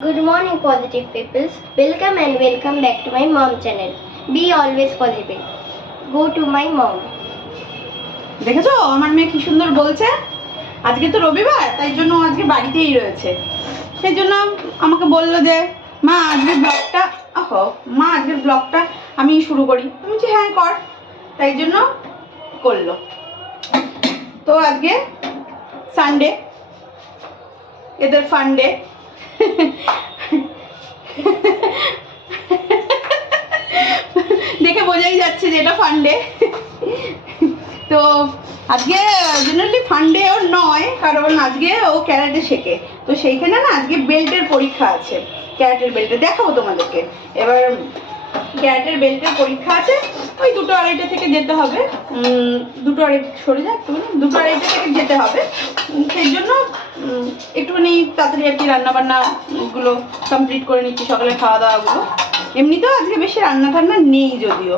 Good morning, positive peoples. Welcome and welcome back to my mom channel. Be always positive. Go to my mom. দেখেছো আমার মেয়ে কি সুন্দর বলছে। আজকে তো রবিবার, তাই জন্য আজকে বাড়িতেই রয়েছে। সেই জন্য আমাকে বললো যে মা আজকের ব্লগটা আমি শুরু করি। আমি বলছি হ্যাঁ কর, তাই জন্য করলো। তো আজকে সানডে, এদের ফান্ডে। দেখে বোঝাই যাচ্ছে যে এটা ফান্ডে। তো আজকে জেনারেলি ফান্ডে ওর নয়, কারণ আজকে ও ক্যারাটে শেখে। তো সেইখানে না আজকে বেল্টের পরীক্ষা আছে, ক্যারাটের বেল্টে দেখাবো তোমাদেরকে। এবার ক্যারাটের বেল্টের পরীক্ষা আছে, ওই 2-2:30 থেকে যেতে হবে। 2-2:30 সরে যায় একটু, 2-2:30 থেকে যেতে হবে। সেই জন্য একটুখানি তাড়াতাড়ি আর কি রান্নাবান্নাগুলো কমপ্লিট করে নিচ্ছি, সকালে খাওয়া দাওয়াগুলো। এমনিতেও আজকে বেশি রান্না টান্না নেই, যদিও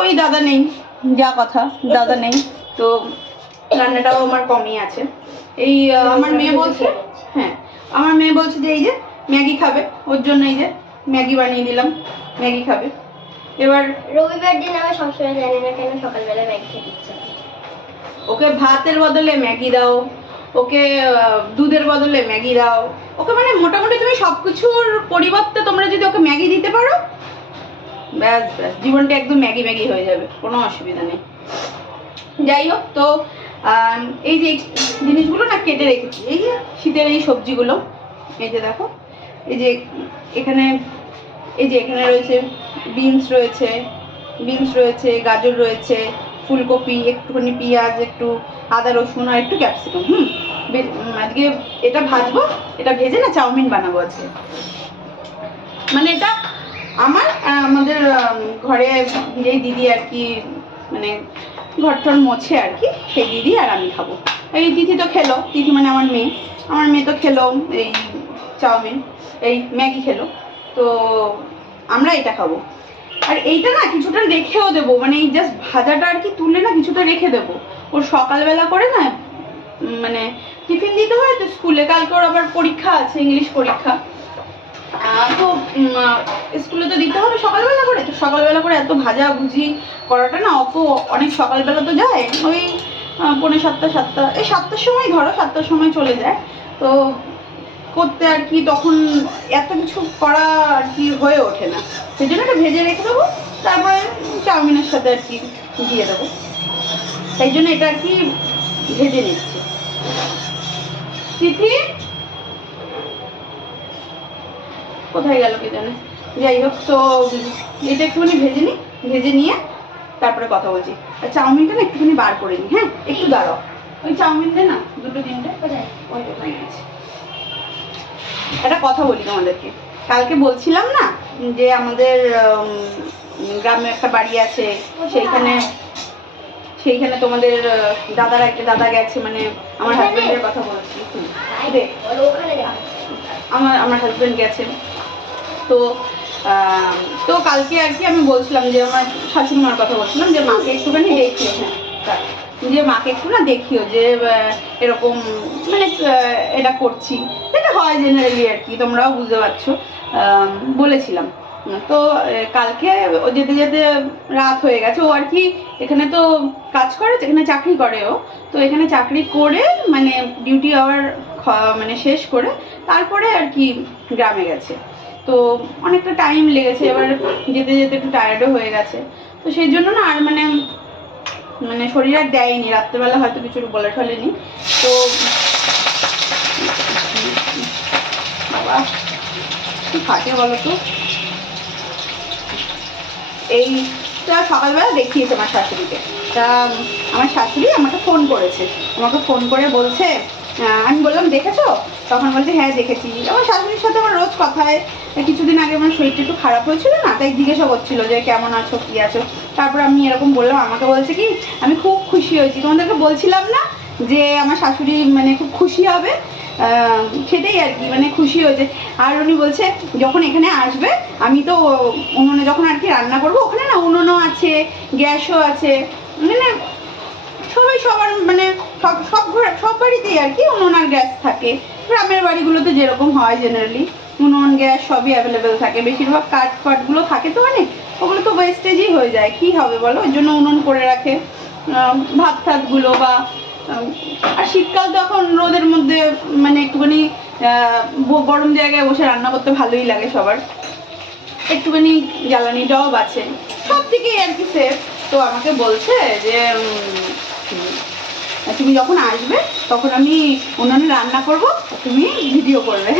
ওই দাদা নেই, যা কথা দাদা নেই, তো রান্নাটাও আমার কমই আছে। এই আমার মেয়ে বলছে, হ্যাঁ আমার মেয়ে বলছে যে এই যে ম্যাগি খাবে, ওর জন্য এই যে ম্যাগি বানিয়ে দিলাম, ম্যাগি খাবে। এবার রবিবার দিন আমি সবসময় জানি না কেন সকালবেলা ম্যাগি খেতে ইচ্ছা করে। ওকে ভাতের বদলে ম্যাগি দাও, ওকে দুধের বদলে ম্যাগি দাও, ওকে মানে মোটামুটি তুমি সবকিছুর পরিবর্তে তোমরা যদি ওকে ম্যাগি দিতে পারো, ব্যাস ব্যাস জীবনটা একদম ম্যাগি ম্যাগি হয়ে যাবে, কোনো অসুবিধা নেই। যাই হোক, তো এই যে জিনিসগুলো না কেটে রেখেছি, এই যে শীতের এই সবজিগুলো, এই যে দেখো, এই যে এখানে রয়েছে বিনস রয়েছে, গাজর রয়েছে, ফুলকপি, একটুখানি পেঁয়াজ, একটু আদা রসুন আর একটু ক্যাপসিকাম। আজকে এটা ভাজবো, এটা ভেজে না চাউমিন বানাবো আজকে। মানে এটা আমাদের ঘরে যেই দিদি আর কি, মানে ঘরটর মোছে আর কি, সেই দিদি আর আমি খাবো। এই তিথি তো খেলো, তিথি মানে আমার মেয়ে তো খেলো এই চাউমিন, এই ম্যাগি খেলো, তো আমরা এটা খাবো। আর এইটা না কিছুটা রেখেও দেবো, মানে এই জাস্ট ভাজাটা আর কি তুলে না কিছুটা রেখে দেবো, ওর সকালবেলা করে না মানে টিফিন দিতে হয় তো স্কুলে। কালকে ওর আবার পরীক্ষা আছে, ইংলিশ পরীক্ষা, তো স্কুলে তো দিতে হবে সকালবেলা করে। তো সকালবেলা করে এত ভাজাভুজি করাটা না অনেক সকালবেলা তো যায়, ওই 6:45-7, এই 7টার সময়, ধরো 7টার সময় চলে যায়। তো করতে আর কি তখন এত কিছু করা আর কি হয়ে ওঠে না, সেই জন্য এটা ভেজে রেখে দেবো, তারপরে চাউমিনের সাথে আর কি দিয়ে দেবো। তাই জন্য এটা আর কি ভেজে নিচ্ছি। তিথি কোথায় গেল কি জানে। যাই হোক, তো এটা একটুখানি ভেজে নিয়ে তারপরে কথা বলছি। আর চাউমিনটা না একটুখানি বার করে নিই, হ্যাঁ একটু দাঁড়াও। ওই চাউমিন দে না, 2-3টে কোথায়, ওই কোথায় গেছে। একটা কথা বলি তোমাদেরকে, কালকে বলছিলাম না যে আমাদের গ্রামে একটা বাড়ি আছে, সেইখানে তোমাদের একটা দাদা গেছে, মানে আমার হাজবেন্ডের কথা বলছি, আমার হাজবেন্ড গেছে। তো তো কালকে আর কি আমি বলছিলাম যে আমার শাশুড়ি মার কথা বলছিলাম যে মাকে একটুখানি দেখিও, হ্যাঁ যে মাকে একটু না দেখিও, যে এরকম মানে এটা করছি, এটা হয় জেনারেলি আর কি, তোমরাও বুঝতে পারছো, বলেছিলাম। তো কালকে ও যেতে যেতে রাত হয়ে গেছে। ও আর কি এখানে তো কাজ করে, এখানে চাকরি করে ও, তো এখানে চাকরি করে মানে ডিউটি আওয়ার মানে শেষ করে তারপরে আর কি গ্রামে গেছে। তো অনেকটা টাইম লেগেছে, এবার যেতে যেতে একটু টায়ার্ডও হয়ে গেছে। তো সেই জন্য না আর মানে শরীর আর দেয়নি, রাত্রেবেলা হয়তো কিছু বলে ঠলেনি। তো বাবা কি ফাটে বলো তো, এইটা সকালবেলা দেখিয়েছে আমার শাশুড়িকে। তা আমার শাশুড়ি আমাকে ফোন করে বলছে, আমি বললাম দেখেছো? তখন বলছে হ্যাঁ দেখেছি। আমার শাশুড়ির সাথে আমার রোজ কথা হয়। কিছুদিন আগে আমার শরীরটা একটু খারাপ হয়েছিল না, তাই জিজ্ঞাসা করছিল যে কেমন আছো, কি আছো। তারপর আমি এরকম বললাম, আমাকে বলছে কি আমি খুব খুশি হয়েছি, তোমাদেরকে বলছিলাম না যে আমার শাশুড়ি মানে খুব খুশি হবে, সেটাই আর কি, মানে খুশি হয়েছে। আর উনি বলছে যখন এখানে আসবে আমি তো উনুনে যখন আর কি রান্না করবো, ওখানে না উনুনও আছে, গ্যাসও আছে, মানে সবাই সবার মানে সব বাড়িতেই আর কি উনুন আর গ্যাস থাকে, গ্রামের বাড়িগুলোতে যেরকম হয় জেনারেলি, উনুন গ্যাস সবই অ্যাভেলেবেল থাকে, বেশিরভাগ কাঠ ফাটগুলো থাকে তো অনেক, ওগুলো তো ওয়েস্টেজই হয়ে যায়, কি হবে বলো, ওই জন্য উনুন করে রাখে ভাত টাতগুলো বা আর শীতকাল তো এখন রোদের মধ্যে মানে একটুখানি গরম জায়গায় বসে রান্না করতে ভালোই লাগে সবার, একটুখানি জ্বালানিটাও বাঁচে, সব দিকেই আর কি সেফ। তো আমাকে বলছে যে তুমি যখন আসবে তখন আমি উনুনে রান্না করব, তুমি ভিডিও করবে।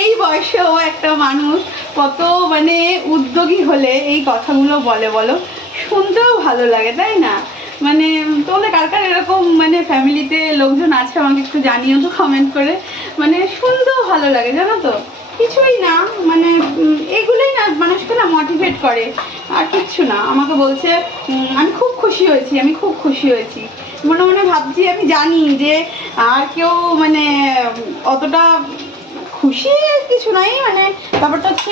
এই বয়সেও একটা মানুষ কত মানে উদ্যোগী হলে এই কথাগুলো বলে বলো, শুনতেও ভালো লাগে তাই না? মানে তোমাদের কার কার এরকম মানে ফ্যামিলিতে লোকজন আছে আমাকে একটু জানিও তো কমেন্ট করে, মানে শুনতেও ভালো লাগে জানো তো, কিছুই না মানে এগুলোই না মানুষকে না মোটিভেট করে, আর কিচ্ছু না। আমাকে বলছে আমি খুব খুশি হয়েছি, আমি খুব খুশি হয়েছি, মনে মনে ভাবছি আমি জানি যে আর কেউ মানে অতটা খুশি কিছু নাই, মানে ব্যাপারটা হচ্ছে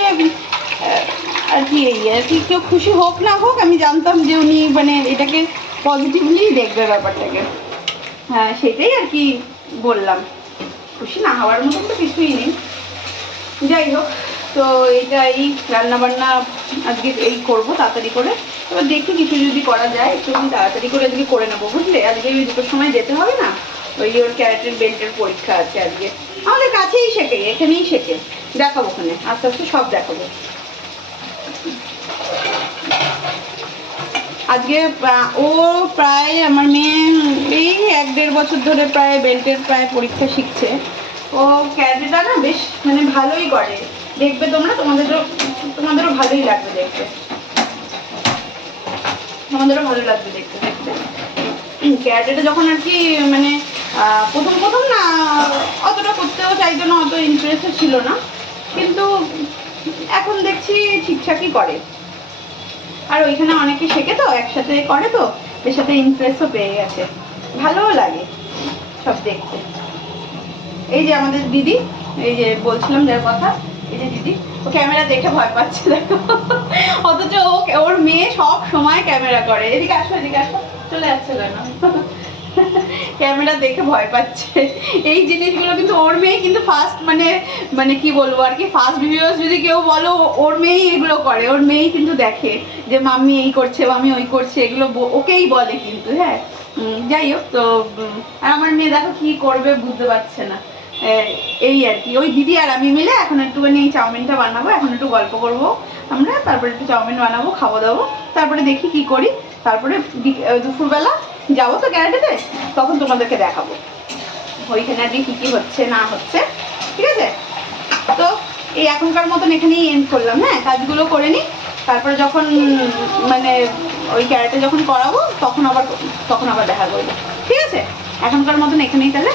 আর কি এই আর কি, কেউ খুশি হোক না হোক আমি জানতাম যে উনি মানে এটাকে পজিটিভলি দেখবে ব্যাপারটাকে, হ্যাঁ সেটাই আর কি বললাম, খুশি না হওয়ার মতন তো কিছুই নেই। যাই হোক, তো এইটা এই রান্নাবান্না আজকে এই করবো তাড়াতাড়ি করে, এবার দেখি কিছু যদি করা যায় একটু তাড়াতাড়ি করে আজকে করে নেবো বুঝলে, আজকে ওই দুটোর সময় যেতে হবে না, ওই ওর ক্যারেটের বেল্টের পরীক্ষা আছে আজকে, আমাদের কাছেই শেখে, এখানেই শেখে, দেখাবো ওখানে আস্তে আস্তে সব দেখাবো। আজকে ও প্রায় আমার মেয়ে এই 1-1.5 বছর ধরে প্রায় বেল্টের প্রায় পরীক্ষা শিখছে, ও ক্যারেটেটা না বেশ মানে ভালোই করে, দেখবে তোমরা, তোমাদেরও ভালোই লাগবে দেখতে, তোমাদেরও ভালো লাগবে দেখতে দেখতে। ক্যারেটেটা যখন আর কি মানে প্রথম প্রথম না অতটা করতেও চাইতো না, অত ইন্টারেস্টও ছিল না, কিন্তু এখন দেখছি ঠিকঠাকই করে, আর ওইখানে অনেকে শেখে তো একসাথে করে, তো এর সাথে ইন্টারেস্টও পেয়ে গেছে, ভালোও লাগে সব দেখতে। এই যে আমাদের দিদি, এই যে বলছিলাম যার কথা, এই যে দিদি, ও ক্যামেরা দেখে ভয় পাচ্ছে দেখো, অথচ ওর মেয়ে সব সময় ক্যামেরা করে, এদিকে আসো এদিকে আসো, চলে যাচ্ছে কেন, ক্যামেরা দেখে ভয় পাচ্ছে। এই জিনিসগুলো কিন্তু ওর মেয়ে কিন্তু ফার্স্ট মানে মানে কি বলবো আর কি, ফার্স্ট ভিউয়ার্স যদি কেউ বলো, ওর মেয়েই এগুলো করে, ওর মেয়েই কিন্তু দেখে যে মাম্মি এই করছে মাম্মি ওই করছে, এগুলো ওকেই বলে কিন্তু, হ্যাঁ। যাই হোক, তো আর আমার মেয়ে দেখো কি করবে বুঝতে পারছে না, এই আর কি, ওই দিদি আর আমি মিলে এখন একটুখানি এই চাউমিনটা বানাবো, এখন একটু গল্প করবো আমরা, তারপরে একটু চাউমিন বানাবো, খাবো দাবো, তারপরে দেখি কি করি, তারপরে দুপুরবেলা যাবো তো ক্যারেটেতে, তখন তোমাদেরকে দেখাবো ওইখানে আর কি কি হচ্ছে না হচ্ছে, ঠিক আছে? তো এই এখনকার মতন এখানেই এন্ড করলাম, হ্যাঁ, কাজগুলো করে নিই, তারপরে যখন মানে ওই ক্যারেটে যখন করাবো তখন আবার দেখা করবো, ঠিক আছে? এখনকার মতন এখানেই তাহলে